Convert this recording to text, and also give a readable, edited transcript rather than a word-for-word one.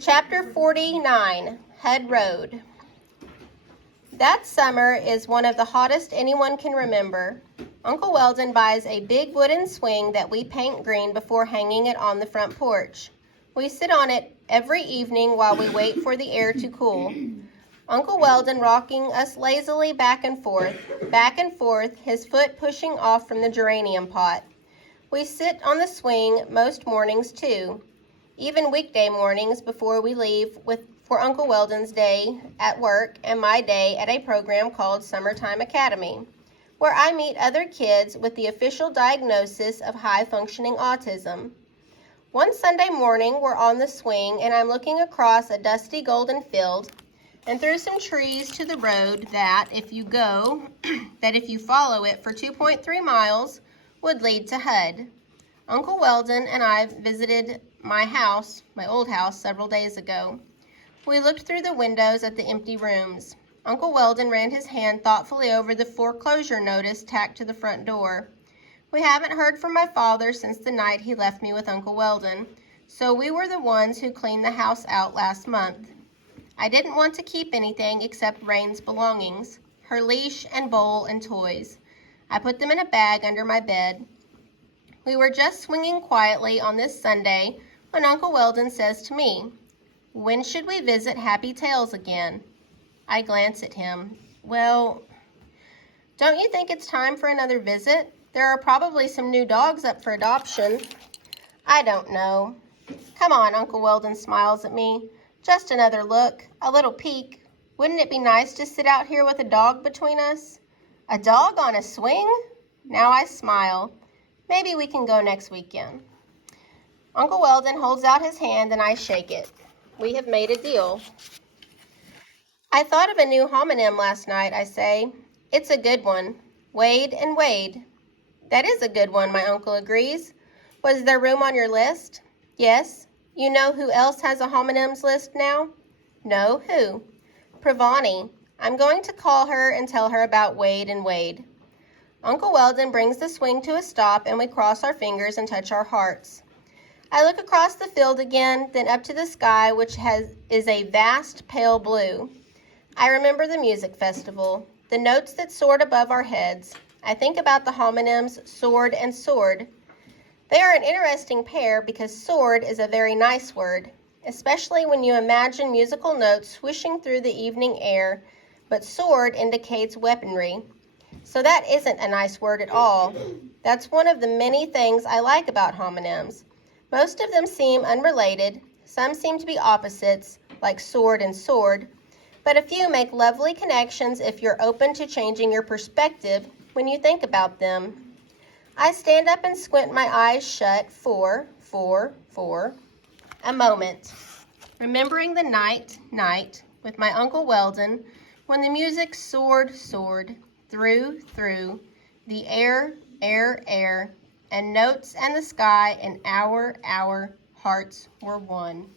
Chapter 49, Head Road. That summer is one of the hottest anyone can remember. Uncle Weldon buys a big wooden swing that we paint green before hanging it on the front porch. We sit on it every evening while we wait for the air to cool. Uncle Weldon rocking us lazily back and forth, his foot pushing off from the geranium pot. We sit on the swing most mornings too, even weekday mornings before we leave for Uncle Weldon's day at work and my day at a program called Summertime Academy, where I meet other kids with the official diagnosis of high-functioning autism. One Sunday morning, we're on the swing and I'm looking across a dusty golden field and through some trees to the road that, if you follow it for 2.3 miles, would lead to HUD. Uncle Weldon and I visited my old house, several days ago. We looked through the windows at the empty rooms. Uncle Weldon ran his hand thoughtfully over the foreclosure notice tacked to the front door. We haven't heard from my father since the night he left me with Uncle Weldon, so we were the ones who cleaned the house out last month. I didn't want to keep anything except Rain's belongings, her leash and bowl and toys. I put them in a bag under my bed. We were just swinging quietly on this Sunday when Uncle Weldon says to me, "When should we visit Happy Tales again?" I glance at him. Well, don't you think it's time for another visit? There are probably some new dogs up for adoption. I don't know. Come on, Uncle Weldon smiles at me. Just another look, a little peek. Wouldn't it be nice to sit out here with a dog between us? A dog on a swing? Now I smile. Maybe we can go next weekend. Uncle Weldon holds out his hand and I shake it. We have made a deal. I thought of a new homonym last night, I say. It's a good one. Wade and Wade. That is a good one, my uncle agrees. Was there room on your list? Yes. You know who else has a homonyms list now? No, who? Pravani. I'm going to call her and tell her about Wade and Wade. Uncle Weldon brings the swing to a stop and we cross our fingers and touch our hearts. I look across the field again, then up to the sky, which is a vast pale blue. I remember the music festival, the notes that soared above our heads. I think about the homonyms sword and sword. They are an interesting pair because sword is a very nice word, especially when you imagine musical notes swishing through the evening air, but sword indicates weaponry. So that isn't a nice word at all. That's one of the many things I like about homonyms. Most of them seem unrelated, some seem to be opposites, like sword and sword, but a few make lovely connections if you're open to changing your perspective when you think about them. I stand up and squint my eyes shut for a moment, remembering the night with my Uncle Weldon when the music soared through the air, and notes and the sky and our hearts were one.